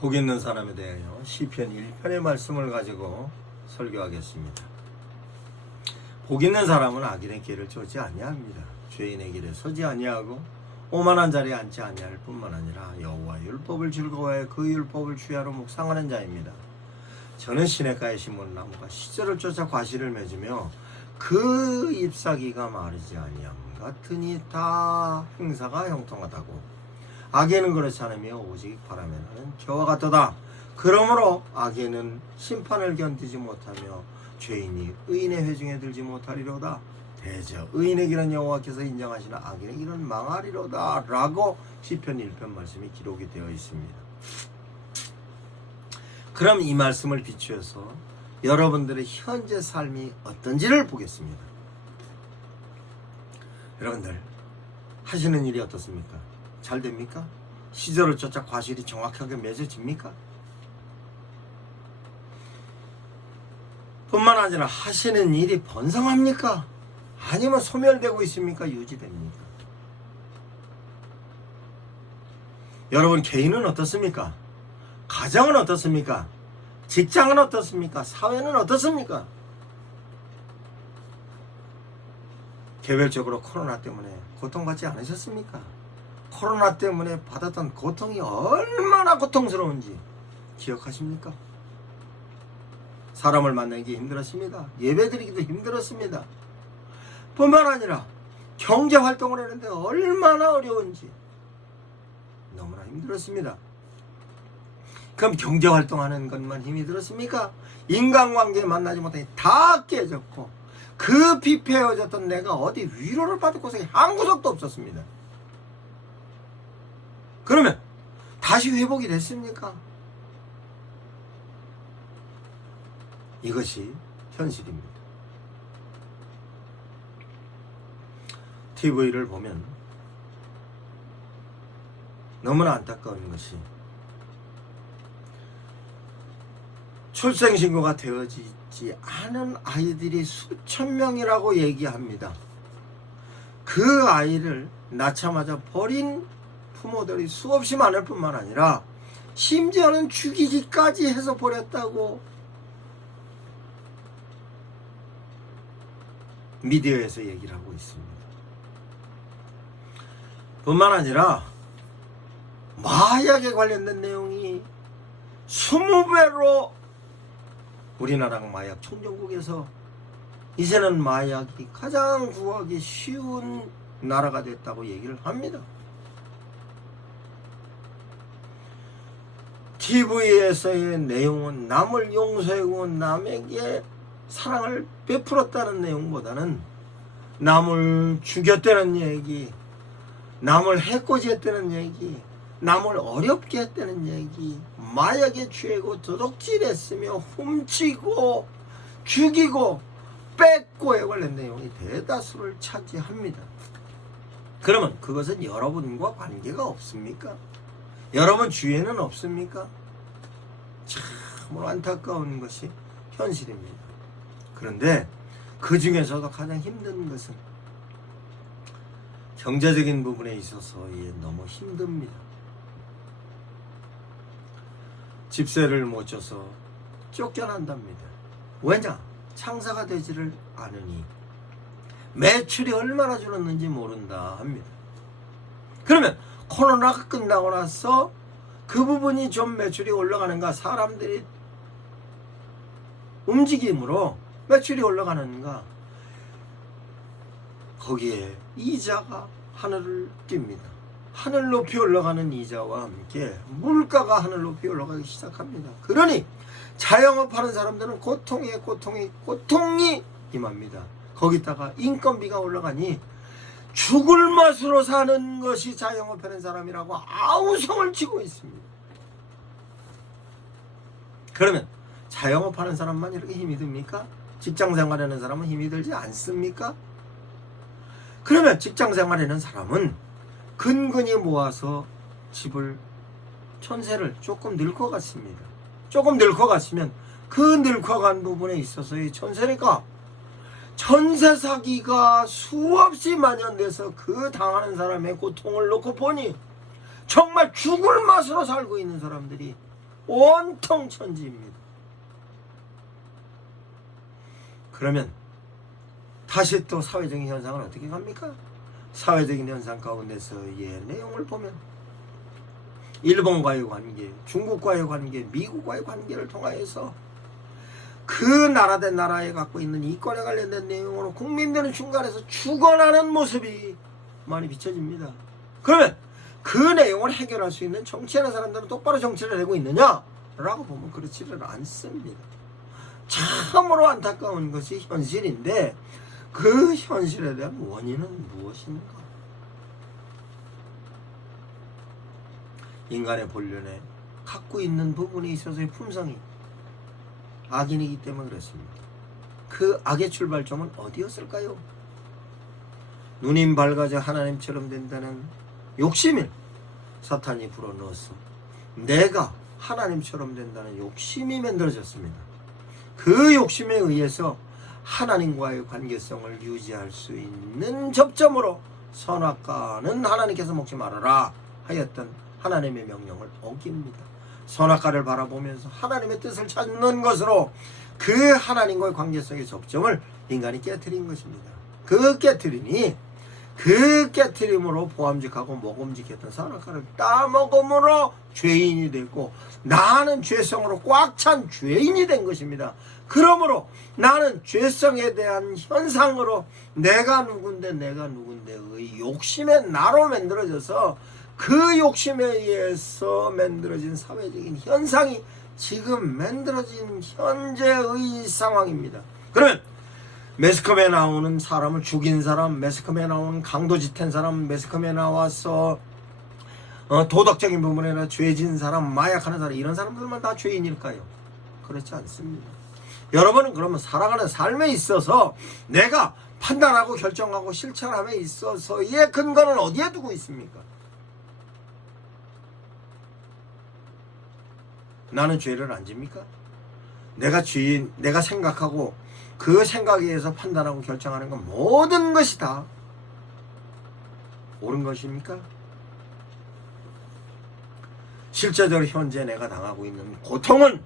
복 있는 사람에 대하여 시편 1편의 말씀을 가지고 설교하겠습니다. 복 있는 사람은 악인의 길을 쫓지 아니합니다. 죄인의 길에 서지 아니하고 오만한 자리에 앉지 아니할 뿐만 아니라 여호와의 율법을 즐거워하여 그 율법을 주야로 묵상하는 자입니다. 저는 시냇가에 심은 나무가 시절을 쫓아 과실을 맺으며 그 잎사귀가 마르지 아니함 같으니 다 행사가 형통하다고. 악에는 그렇지 않으며 오직 바람에 나는 겨와 같도다. 그러므로 악에는 심판을 견디지 못하며 죄인이 의인의 회중에 들지 못하리로다. 대저 의인의 길은 여호와께서 인정하시나 악인의 길은 망하리로다 라고 시편 1편 말씀이 기록이 되어 있습니다. 그럼 이 말씀을 비추어서 여러분들의 현재 삶이 어떤지를 보겠습니다. 여러분들 하시는 일이 어떻습니까? 잘 됩니까? 시절을 쫓아 과실이 정확하게 맺어집니까? 뿐만 아니라 하시는 일이 번성합니까? 아니면 소멸되고 있습니까? 유지됩니까? 여러분 개인은 어떻습니까? 가정은 어떻습니까? 직장은 어떻습니까? 사회는 어떻습니까? 개별적으로 코로나 때문에 고통받지 않으셨습니까? 코로나 때문에 받았던 고통이 얼마나 고통스러운지 기억하십니까? 사람을 만나기 힘들었습니다. 예배드리기도 힘들었습니다. 뿐만 아니라 경제활동을 하는데 얼마나 어려운지 너무나 힘들었습니다. 그럼 경제활동하는 것만 힘이 들었습니까? 인간관계 만나지 못하니 다 깨졌고 그 비폐어졌던 내가 어디 위로를 받을 곳이 한 구석도 없었습니다. 그러면 다시 회복이 됐습니까? 이것이 현실입니다. TV를 보면 너무나 안타까운 것이 출생신고가 되어지지 않은 아이들이 수천 명이라고 얘기합니다. 그 아이를 낳자마자 버린 부모들이 수없이 많을 뿐만 아니라 심지어는 죽이기까지 해서 버렸다고 미디어에서 얘기를 하고 있습니다. 뿐만 아니라 마약에 관련된 내용이 20배로 우리나라 마약 총정국에서 이제는 마약이 가장 구하기 쉬운 나라가 됐다고 얘기를 합니다. TV에서의 내용은 남을 용서하고 남에게 사랑을 베풀었다는 내용보다는 남을 죽였다는 얘기, 남을 해코지했다는 얘기, 남을 어렵게 했다는 얘기, 마약에 취하고 도둑질했으며 훔치고 죽이고 뺏고에 관련 내용이 대다수를 차지합니다. 그러면 그것은 여러분과 관계가 없습니까? 여러분 주위에는 없습니까? 참으로 안타까운 것이 현실입니다. 그런데 그 중에서도 가장 힘든 것은 경제적인 부분에 있어서 너무 힘듭니다. 집세를 못 줘서 쫓겨난답니다. 왜냐? 창사가 되지를 않으니 매출이 얼마나 줄었는지 모른다 합니다. 그러면 코로나가 끝나고 나서 그 부분이 좀 매출이 올라가는가, 사람들이 움직임으로 매출이 올라가는가, 거기에 이자가 하늘을 띱니다. 하늘 높이 올라가는 이자와 함께 물가가 하늘 높이 올라가기 시작합니다. 그러니 자영업하는 사람들은 고통이 임합니다. 거기다가 인건비가 올라가니 죽을 맛으로 사는 것이 자영업하는 사람이라고 아우성을 치고 있습니다. 그러면 자영업하는 사람만 이렇게 힘이 듭니까? 직장생활하는 사람은 힘이 들지 않습니까? 그러면 직장생활하는 사람은 근근히 모아서 집을 전세를 조금 늘 것 같습니다. 조금 늘 것 같으면 그 늙어간 부분에 있어서의 전세니까 전세 사기가 수없이 만연돼서 그 당하는 사람의 고통을 놓고 보니 정말 죽을 맛으로 살고 있는 사람들이 온통 천지입니다. 그러면 다시 또 사회적인 현상은 어떻게 갑니까? 사회적인 현상 가운데서의 내용을 보면 일본과의 관계, 중국과의 관계, 미국과의 관계를 통하여서 그 나라된 나라에 갖고 있는 이권에 관련된 내용으로 국민들은 중간에서 죽어나는 모습이 많이 비춰집니다. 그러면 그 내용을 해결할 수 있는 정치하는 사람들은 똑바로 정치를 하고 있느냐? 라고 보면 그렇지를 않습니다. 참으로 안타까운 것이 현실인데 그 현실에 대한 원인은 무엇인가? 인간의 본연에 갖고 있는 부분에 있어서의 품성이 악인이기 때문에 그렇습니다. 그 악의 출발점은 어디였을까요? 눈이 밝아져 하나님처럼 된다는 욕심을 사탄이 불어넣어서 내가 하나님처럼 된다는 욕심이 만들어졌습니다. 그 욕심에 의해서 하나님과의 관계성을 유지할 수 있는 접점으로 선악과는 하나님께서 먹지 말아라 하였던 하나님의 명령을 어깁니다. 선악과를 바라보면서 하나님의 뜻을 찾는 것으로 그 하나님과의 관계성의 접점을 인간이 깨트린 것입니다. 그 깨트리니 그 깨트림으로 보암직하고 먹음직했던 선악과를 따먹음으로 죄인이 됐고 나는 죄성으로 꽉 찬 죄인이 된 것입니다. 그러므로 나는 죄성에 대한 현상으로 내가 누군데의 욕심의 나로 만들어져서 그 욕심에 의해서 만들어진 사회적인 현상이 지금 만들어진 현재의 상황입니다. 그러면 매스컴에 나오는 사람을 죽인 사람, 매스컴에 나오는 강도짓한 사람, 매스컴에 나와서 도덕적인 부분에나 죄진 사람, 마약하는 사람, 이런 사람들만 다 죄인일까요? 그렇지 않습니다. 여러분은 그러면 살아가는 삶에 있어서 내가 판단하고 결정하고 실천함에 있어서의 근거는 어디에 두고 있습니까? 나는 죄를 안 집니까? 내가 죄인, 내가 생각하고 그 생각에 의해서 판단하고 결정하는 건 모든 것이 다 옳은 것입니까? 실제적으로 현재 내가 당하고 있는 고통은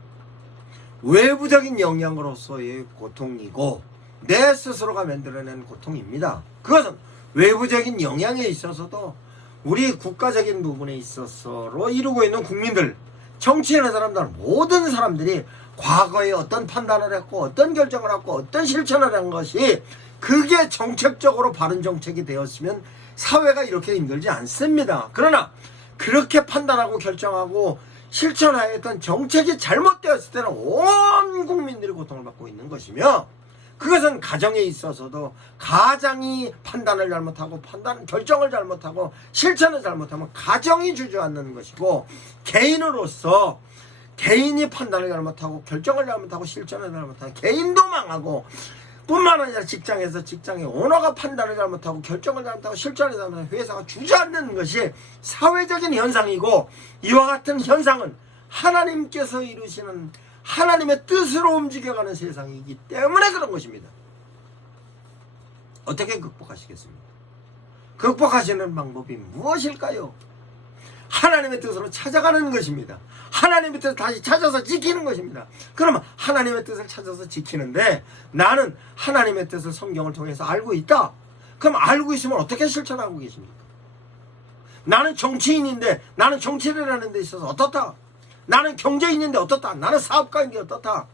외부적인 영향으로서의 고통이고 내 스스로가 만들어낸 고통입니다. 그것은 외부적인 영향에 있어서도 우리 국가적인 부분에 있어서로 이루고 있는 국민들, 정치하는 사람들, 모든 사람들이 과거에 어떤 판단을 했고 어떤 결정을 했고 어떤 실천을 한 것이 그게 정책적으로 바른 정책이 되었으면 사회가 이렇게 힘들지 않습니다. 그러나 그렇게 판단하고 결정하고 실천하였던 정책이 잘못되었을 때는 온 국민들이 고통을 받고 있는 것이며 그것은 가정에 있어서도 가장이 판단을 잘못하고 결정을 잘못하고 실천을 잘못하면 가정이 주저앉는 것이고 개인으로서 개인이 판단을 잘못하고 결정을 잘못하고 실천을 잘못하고 개인도 망하고 뿐만 아니라 직장에서 직장의 오너가 판단을 잘못하고 결정을 잘못하고 실천을 잘못하고 회사가 주저앉는 것이 사회적인 현상이고 이와 같은 현상은 하나님께서 이루시는 하나님의 뜻으로 움직여가는 세상이기 때문에 그런 것입니다. 어떻게 극복하시겠습니까? 극복하시는 방법이 무엇일까요? 하나님의 뜻으로 찾아가는 것입니다. 하나님의 뜻을 다시 찾아서 지키는 것입니다. 그러면 하나님의 뜻을 찾아서 지키는데 나는 하나님의 뜻을 성경을 통해서 알고 있다. 그럼 알고 있으면 어떻게 실천하고 계십니까? 나는 정치인인데 나는 정치를 하는 데 있어서 어떻다? 나는 경제인인데 어떻다? 나는 사업가인데 어떻다?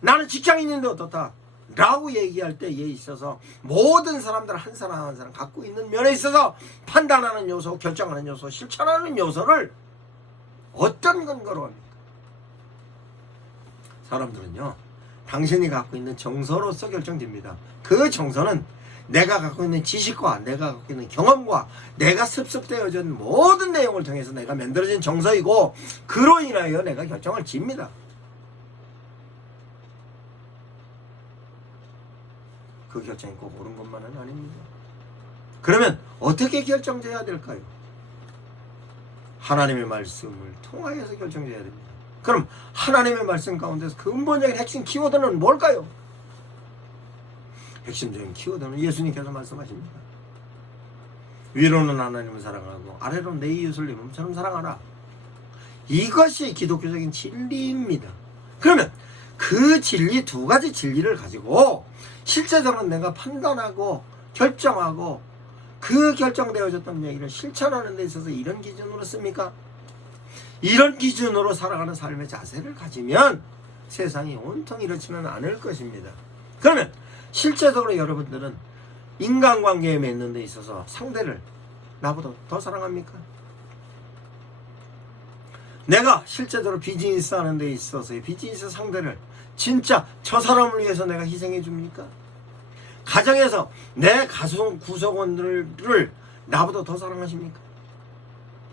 나는 직장인인데 어떻다? 라고 얘기할 때에 있어서 모든 사람들 한 사람 한 사람 갖고 있는 면에 있어서 판단하는 요소, 결정하는 요소, 실천하는 요소를 어떤 근거로 합니까? 사람들은요, 당신이 갖고 있는 정서로서 결정됩니다. 그 정서는 내가 갖고 있는 지식과 내가 갖고 있는 경험과 내가 습습되어진 모든 내용을 통해서 내가 만들어진 정서이고 그로 인하여 내가 결정을 집니다. 그 결정이 꼭 옳은 것만은 아닙니다. 그러면 어떻게 결정돼야 될까요? 하나님의 말씀을 통하여서 결정돼야 됩니다. 그럼 하나님의 말씀 가운데서 근본적인 핵심 키워드는 뭘까요? 핵심적인 키워드는 예수님께서 말씀하십니다. 위로는 하나님을 사랑하고 아래로는 내 이웃을 내 몸처럼 사랑하라. 이것이 기독교적인 진리입니다. 그러면 그 진리, 두 가지 진리를 가지고 실제적으로 내가 판단하고 결정하고 그 결정되어졌던 얘기를 실천하는 데 있어서 이런 기준으로 씁니까? 이런 기준으로 살아가는 삶의 자세를 가지면 세상이 온통 이렇지는 않을 것입니다. 그러면 실제적으로 여러분들은 인간관계에 맺는 데 있어서 상대를 나보다 더 사랑합니까? 내가 실제적으로 비즈니스 하는 데 있어서의 비즈니스 상대를 진짜 저 사람을 위해서 내가 희생해 줍니까? 가정에서 내 가족 구성원들을 나보다 더 사랑하십니까?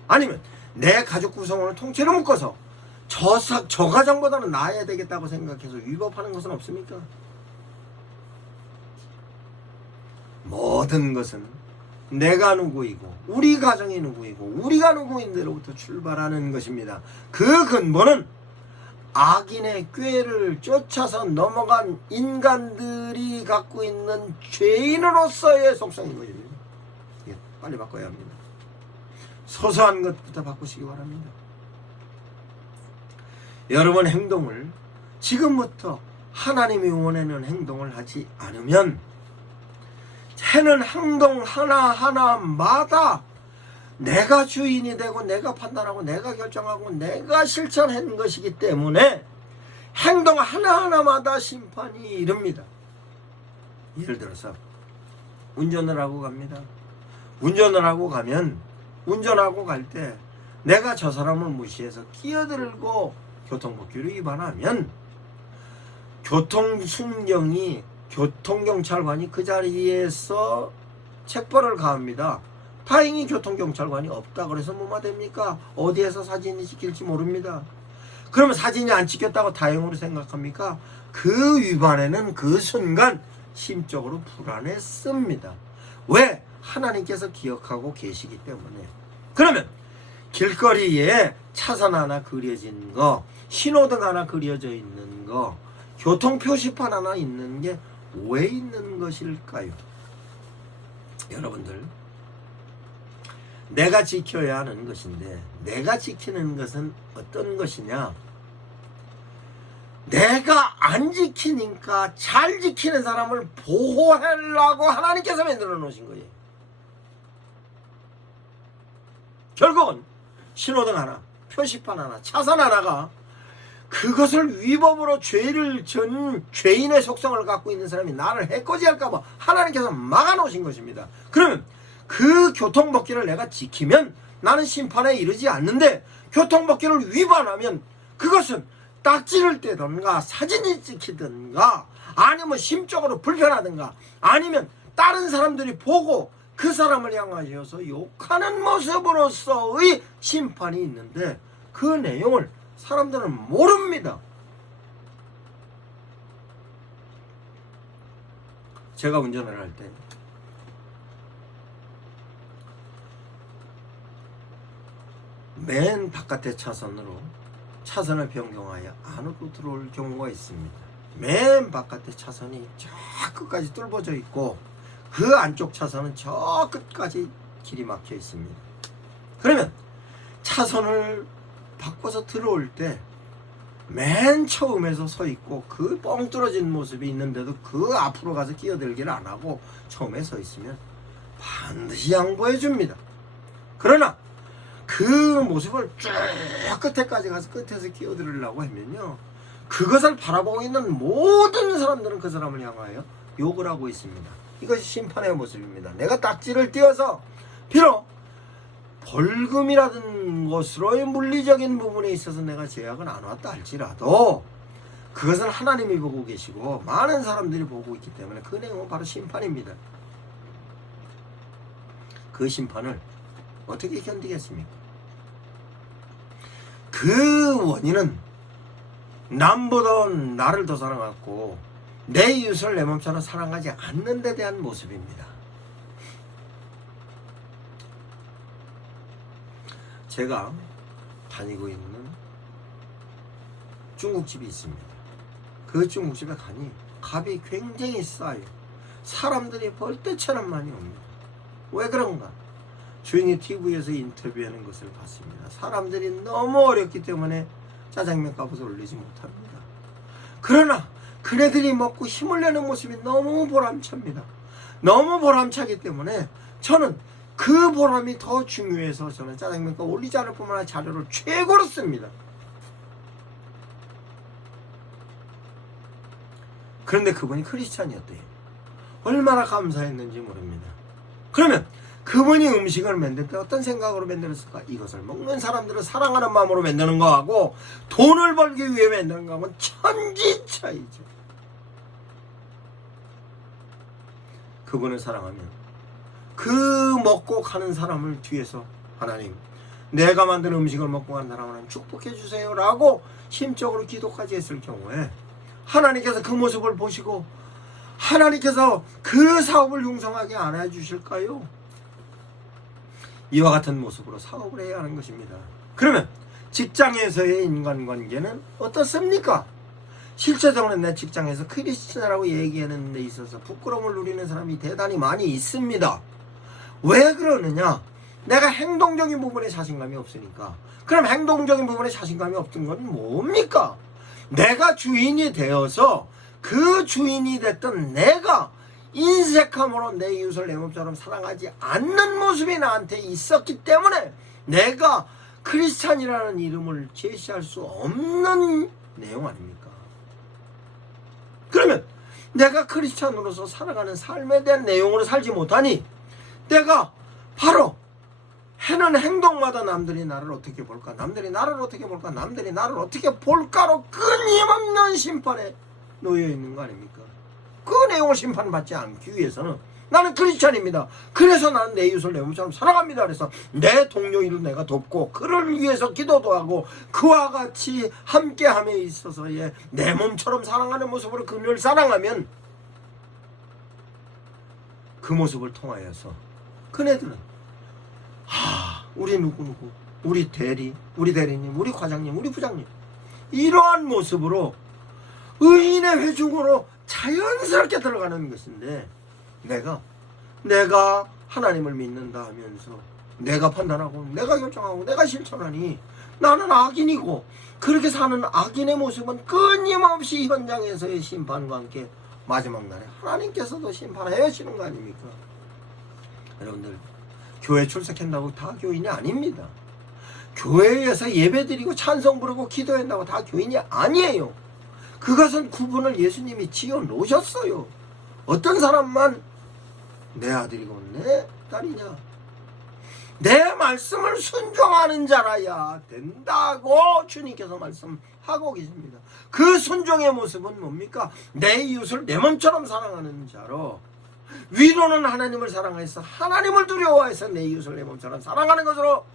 아니면 내 가족 구성원을 통째로 묶어서 저 가정보다는 나아야 되겠다고 생각해서 위법하는 것은 없습니까? 모든 것은 내가 누구이고 우리 가정이 누구이고 우리가 누구인 데로부터 출발하는 것입니다. 그 근본은 악인의 꾀를 쫓아서 넘어간 인간들이 갖고 있는 죄인으로서의 속성인 것입니다. 빨리 바꿔야 합니다. 소소한 것부터 바꾸시기 바랍니다. 여러분 행동을 지금부터 하나님이 원하는 행동을 하지 않으면 해는 행동 하나하나마다 내가 주인이 되고 내가 판단하고 내가 결정하고 내가 실천한 것이기 때문에 행동 하나하나마다 심판이 이릅니다. 예를 들어서 운전을 하고 갑니다. 운전을 하고 가면 운전하고 갈 때 내가 저 사람을 무시해서 끼어들고 교통법규를 위반하면 교통순경이 교통경찰관이 그 자리에서 책벌을 가합니다. 다행히 교통경찰관이 없다 그래서 뭐가 됩니까? 어디에서 사진이 찍힐지 모릅니다. 그러면 사진이 안 찍혔다고 다행으로 생각합니까? 그 위반에는 그 순간 심적으로 불안했습니다. 왜? 하나님께서 기억하고 계시기 때문에. 그러면 길거리에 차선 하나 그려진 거, 신호등 하나 그려져 있는 거, 교통표시판 하나 있는 게 왜 있는 것일까요? 여러분들, 내가 지켜야 하는 것인데 내가 지키는 것은 어떤 것이냐? 내가 안 지키니까 잘 지키는 사람을 보호하려고 하나님께서 만들어 놓으신 거예요. 결국은 신호등 하나, 표시판 하나, 차선 하나가 그것을 위법으로 죄를 전 죄인의 속성을 갖고 있는 사람이 나를 해코지할까봐 하나님께서 막아놓으신 것입니다. 그러면 그 교통법규를 내가 지키면 나는 심판에 이르지 않는데 교통법규를 위반하면 그것은 딱지를 떼든가 사진이 찍히든가 아니면 심적으로 불편하든가 아니면 다른 사람들이 보고 그 사람을 향하여서 욕하는 모습으로서의 심판이 있는데 그 내용을 사람들은 모릅니다. 제가 운전을 할 때 맨 바깥의 차선으로 차선을 변경하여 안으로 들어올 경우가 있습니다. 맨 바깥의 차선이 저 끝까지 뚫어져 있고 그 안쪽 차선은 저 끝까지 길이 막혀 있습니다. 그러면 차선을 바꿔서 들어올 때 맨 처음에서 서 있고 그 뻥 뚫어진 모습이 있는데도 그 앞으로 가서 끼어들기를 안 하고 처음에 서 있으면 반드시 양보해 줍니다. 그러나 그 모습을 쭉 끝에까지 가서 끝에서 끼어들으려고 하면요, 그것을 바라보고 있는 모든 사람들은 그 사람을 향하여 욕을 하고 있습니다. 이것이 심판의 모습입니다. 내가 딱지를 띄어서 비록 벌금이라든 것으로의 물리적인 부분에 있어서 내가 제약은 안 왔다 할지라도 그것은 하나님이 보고 계시고 많은 사람들이 보고 있기 때문에 그 내용은 바로 심판입니다. 그 심판을 어떻게 견디겠습니까? 그 원인은 남보다 나를 더 사랑하고 내 이웃을 내 몸처럼 사랑하지 않는 데 대한 모습입니다. 제가 다니고 있는 중국집이 있습니다. 그 중국집에 가니 값이 굉장히 싸요. 사람들이 벌떼처럼 많이 옵니다. 왜 그런가? 주인이 TV에서 인터뷰하는 것을 봤습니다. 사람들이 너무 어렵기 때문에 짜장면 값을 올리지 못합니다. 그러나 그네들이 먹고 힘을 내는 모습이 너무 보람찹니다. 너무 보람차기 때문에 저는 그 보람이 더 중요해서 저는 짜장면 값 올리지 않을 뿐만 아니라 자료를 최고로 씁니다. 그런데 그분이 크리스찬이었대요. 얼마나 감사했는지 모릅니다. 그러면 그분이 음식을 만들 때 어떤 생각으로 만들었을까? 이것을 먹는 사람들을 사랑하는 마음으로 만드는 거하고 돈을 벌기 위해 만드는 거하고는 천지 차이죠. 그분을 사랑하면 그 먹고 가는 사람을 뒤에서 하나님, 내가 만든 음식을 먹고 가는 사람을 축복해 주세요 라고 심적으로 기도까지 했을 경우에 하나님께서 그 모습을 보시고 하나님께서 그 사업을 융성하게 안 해주실까요? 이와 같은 모습으로 사업을 해야 하는 것입니다. 그러면 직장에서의 인간관계는 어떻습니까? 실제적으로 내 직장에서 크리스천이라고 얘기하는 데 있어서 부끄러움을 누리는 사람이 대단히 많이 있습니다. 왜 그러느냐? 내가 행동적인 부분에 자신감이 없으니까. 그럼 행동적인 부분에 자신감이 없던 건 뭡니까? 내가 주인이 되어서 그 주인이 됐던 내가 인색함으로 내 이웃을 내 몸처럼 사랑하지 않는 모습이 나한테 있었기 때문에 내가 크리스찬이라는 이름을 제시할 수 없는 내용 아닙니까? 그러면 내가 크리스찬으로서 살아가는 삶에 대한 내용으로 살지 못하니 내가 바로 해는 행동마다 남들이 나를 어떻게 볼까, 남들이 나를 어떻게 볼까, 남들이 나를 어떻게 볼까로 끊임없는 심판에 놓여 있는 거 아닙니까? 그 내용을 심판받지 않기 위해서는 나는 크리스찬입니다. 그래서 나는 내 이웃을 내 몸처럼 사랑합니다. 그래서 내 동료 일을 내가 돕고 그를 위해서 기도도 하고 그와 같이 함께함에 있어서의 내 몸처럼 사랑하는 모습으로 그를 사랑하면 그 모습을 통하여서 그네들은 우리 누구누구, 우리 대리님, 우리 과장님, 우리 부장님 이러한 모습으로 의인의 회중으로 자연스럽게 들어가는 것인데 내가 하나님을 믿는다 하면서 내가 판단하고 내가 결정하고 내가 실천하니 나는 악인이고 그렇게 사는 악인의 모습은 끊임없이 현장에서의 심판과 함께 마지막 날에 하나님께서도 심판해 주시는 거 아닙니까? 여러분들 교회 출석한다고 다 교인이 아닙니다. 교회에서 예배드리고 찬송 부르고 기도한다고 다 교인이 아니에요. 그것은 구분을 예수님이 지어 놓으셨어요. 어떤 사람만 내 아들이고 내 딸이냐, 내 말씀을 순종하는 자라야 된다고 주님께서 말씀하고 계십니다. 그 순종의 모습은 뭡니까? 내 이웃을 내 몸처럼 사랑하는 자로, 위로는 하나님을 사랑해서 하나님을 두려워해서 내 이웃을 내 몸처럼 사랑하는 것으로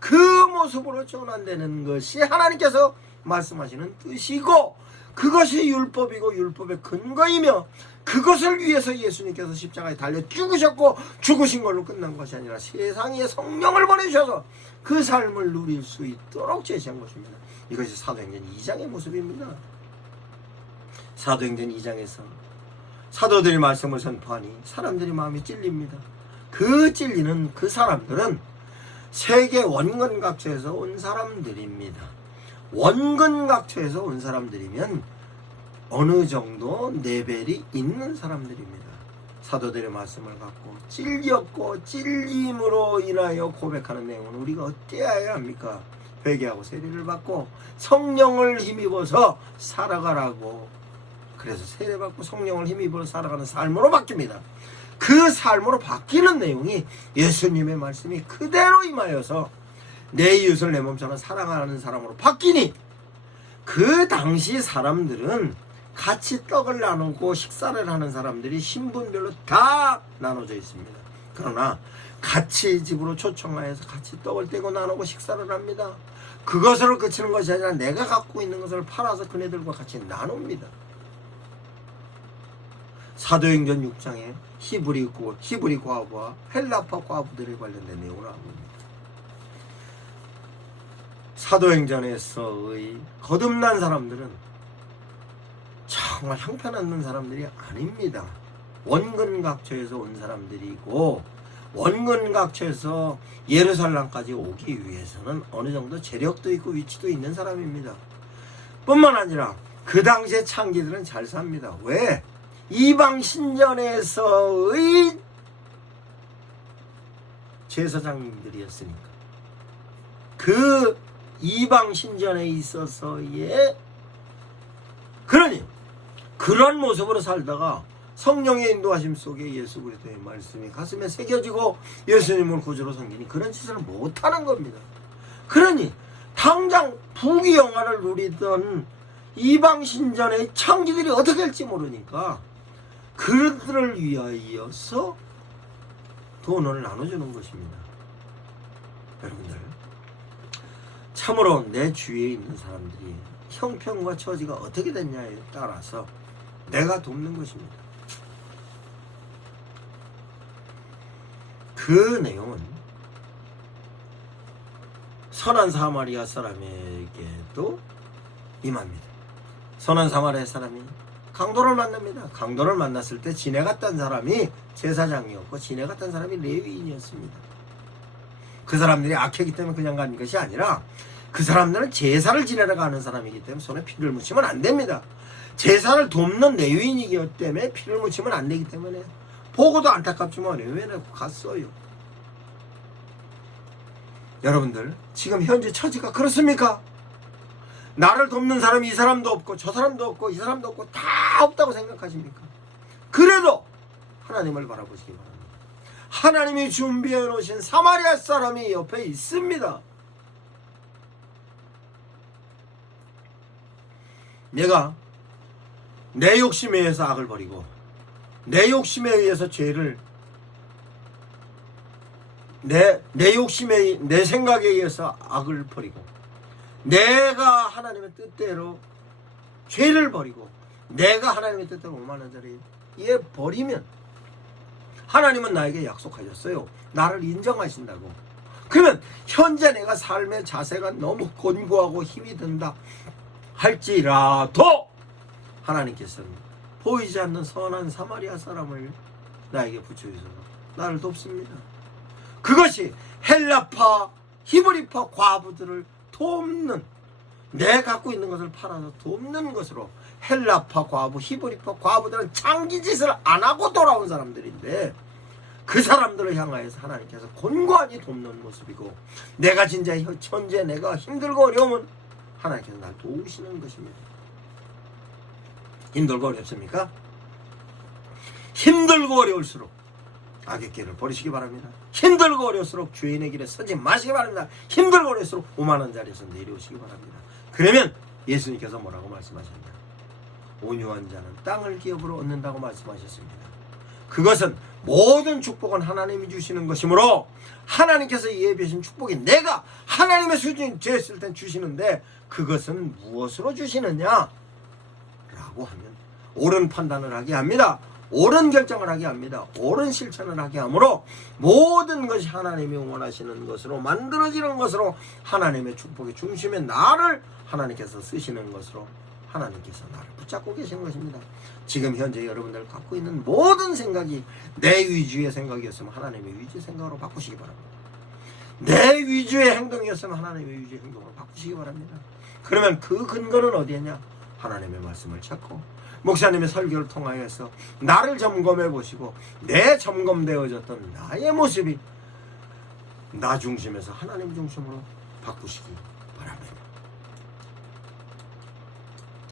그 모습으로 전환되는 것이 하나님께서 말씀하시는 뜻이고 그것이 율법이고 율법의 근거이며 그것을 위해서 예수님께서 십자가에 달려 죽으셨고 죽으신 걸로 끝난 것이 아니라 세상에 성령을 보내주셔서 그 삶을 누릴 수 있도록 제시한 것입니다. 이것이 사도행전 2장의 모습입니다. 사도행전 2장에서 사도들이 말씀을 선포하니 사람들이 마음이 찔립니다. 그 찔리는 그 사람들은 세계 원근각처에서 온 사람들입니다. 원근각처에서 온 사람들이면 어느 정도 레벨이 있는 사람들입니다. 사도들의 말씀을 갖고 찔렸고 찔림으로 인하여 고백하는 내용은 우리가 어때야 합니까? 회개하고 세례를 받고 성령을 힘입어서 살아가라고, 그래서 세례받고 성령을 힘입어 살아가는 삶으로 바뀝니다. 그 삶으로 바뀌는 내용이 예수님의 말씀이 그대로 임하여서 내 이웃을 내 몸처럼 사랑하는 사람으로 바뀌니 그 당시 사람들은 같이 떡을 나누고 식사를 하는 사람들이 신분별로 다 나눠져 있습니다. 그러나 같이 집으로 초청하여서 같이 떡을 떼고 나누고 식사를 합니다. 그것으로 그치는 것이 아니라 내가 갖고 있는 것을 팔아서 그네들과 같이 나눕니다. 사도행전 6장에 히브리 과부와 헬라파 과부들에 관련된 내용을 나옵니다. 사도행전에서의 거듭난 사람들은 정말 형편없는 사람들이 아닙니다. 원근각처에서 온 사람들이고 원근각처에서 예루살렘까지 오기 위해서는 어느 정도 재력도 있고 위치도 있는 사람입니다. 뿐만 아니라 그 당시에 창기들은 잘 삽니다. 왜? 이방 신전에서의 제사장들이었으니까. 그 이방 신전에 있어서의, 그러니 그런 모습으로 살다가 성령의 인도하심 속에 예수 그리스도의 말씀이 가슴에 새겨지고 예수님을 구주로 섬기니 그런 짓을 못하는 겁니다. 그러니 당장 부귀영화를 누리던 이방 신전의 창기들이 어떻게 할지 모르니까 그들을 위하여서 돈을 나눠주는 것입니다. 여러분들, 참으로 내 주위에 있는 사람들이 형편과 처지가 어떻게 됐냐에 따라서 내가 돕는 것입니다. 그 내용은 선한 사마리아 사람에게도 임합니다. 선한 사마리아 사람이 강도를 만납니다. 강도를 만났을 때 지내갔던 사람이 제사장이었고 지내갔던 사람이 레위인이었습니다. 그 사람들이 악했기 때문에 그냥 간 것이 아니라 그 사람들은 제사를 지내러 가는 사람이기 때문에 손에 피를 묻히면 안 됩니다. 제사를 돕는 레위인이기 때문에 피를 묻히면 안 되기 때문에 보고도 안타깝지만 레위인을 갔어요. 여러분들, 지금 현재 처지가 그렇습니까? 나를 돕는 사람이 이 사람도 없고 저 사람도 없고 이 사람도 없고 다 없다고 생각하십니까? 그래도 하나님을 바라보시기 바랍니다. 하나님이 준비해 놓으신 사마리아 사람이 옆에 있습니다. 내가 내 욕심에 의해서 악을 버리고 내 욕심에 의해서 죄를 내 욕심에 내 생각에 의해서 악을 버리고 내가 하나님의 뜻대로 죄를 버리고 내가 하나님의 뜻대로 오만한 자리에 버리면 하나님은 나에게 약속하셨어요. 나를 인정하신다고. 그러면 현재 내가 삶의 자세가 너무 곤고하고 힘이 든다 할지라도 하나님께서는 보이지 않는 선한 사마리아 사람을 나에게 붙여주셔서 나를 돕습니다. 그것이 헬라파, 히브리파 과부들을 돕는, 내 갖고 있는 것을 팔아서 돕는 것으로 헬라파 과부, 히브리파 과부들은 장기짓을 안 하고 돌아온 사람들인데 그 사람들을 향하여서 하나님께서 곤고하니 돕는 모습이고 내가 진짜 현재 내가 힘들고 어려우면 하나님께서 날 도우시는 것입니다. 힘들고 어렵습니까? 힘들고 어려울수록 악의 길을 버리시기 바랍니다. 힘들고 어려울수록 죄인의 길에 서지 마시기 바랍니다. 힘들고 어려울수록 오만한 자리에서 내려오시기 바랍니다. 그러면 예수님께서 뭐라고 말씀하셨나요? 온유한 자는 땅을 기업으로 얻는다고 말씀하셨습니다. 그것은 모든 축복은 하나님이 주시는 것이므로 하나님께서 예비하신 축복이 내가 하나님의 수준이 되었을 땐 주시는데 그것은 무엇으로 주시느냐? 라고 하면 옳은 판단을 하게 합니다. 옳은 결정을 하게 합니다. 옳은 실천을 하게 하므로 모든 것이 하나님이 원하시는 것으로 만들어지는 것으로 하나님의 축복의 중심에 나를 하나님께서 쓰시는 것으로 하나님께서 나를 붙잡고 계시는 것입니다. 지금 현재 여러분들 갖고 있는 모든 생각이 내 위주의 생각이었으면 하나님의 위주의 생각으로 바꾸시기 바랍니다. 내 위주의 행동이었으면 하나님의 위주의 행동으로 바꾸시기 바랍니다. 그러면 그 근거는 어디냐? 하나님의 말씀을 찾고 목사님의 설교를 통하여서 나를 점검해 보시고 내 점검되어졌던 나의 모습이 나 중심에서 하나님 중심으로 바꾸시기